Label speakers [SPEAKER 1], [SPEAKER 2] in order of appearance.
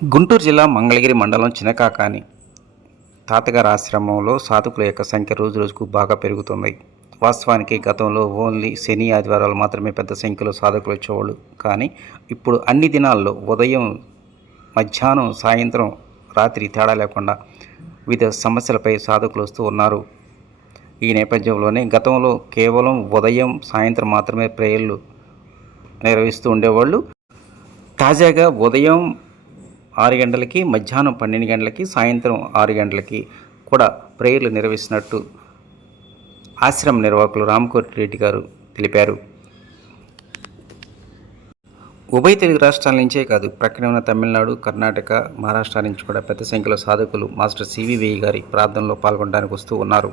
[SPEAKER 1] గుంటూరు జిల్లా మంగళగిరి మండలం చినకాకాని తాతగారి ఆశ్రమంలో సాధకుల యొక్క సంఖ్య రోజు రోజుకు బాగా పెరుగుతుంది. వాస్తవానికి గతంలో ఓన్లీ శని ఆదివారాలు మాత్రమే పెద్ద సంఖ్యలో సాధకులు వచ్చేవాళ్ళు. కానీ ఇప్పుడు అన్ని దినాల్లో ఉదయం మధ్యాహ్నం సాయంత్రం రాత్రి తేడా లేకుండా వివిధ సమస్యలపై సాధకులు వస్తూ ఉన్నారు. ఈ నేపథ్యంలోనే గతంలో కేవలం ఉదయం సాయంత్రం మాత్రమే ప్రేయర్లు నిర్వహిస్తూ ఉండేవాళ్ళు. తాజాగా ఉదయం ఆరు గంటలకి మధ్యాహ్నం పన్నెండు గంటలకి సాయంత్రం ఆరు గంటలకి కూడా ప్రేయర్లు నిర్వహిస్తున్నట్టు ఆశ్రమ నిర్వాహకులు రామకోటి రెడ్డి గారు తెలిపారు. ఉభయ తెలుగు రాష్ట్రాల నుంచే కాదు ప్రక్కనే ఉన్న తమిళనాడు కర్ణాటక మహారాష్ట్ర నుంచి కూడా పెద్ద సంఖ్యలో సాధకులు మాస్టర్ సివివేయి గారి ప్రార్థనలో పాల్గొనడానికి వస్తూ ఉన్నారు.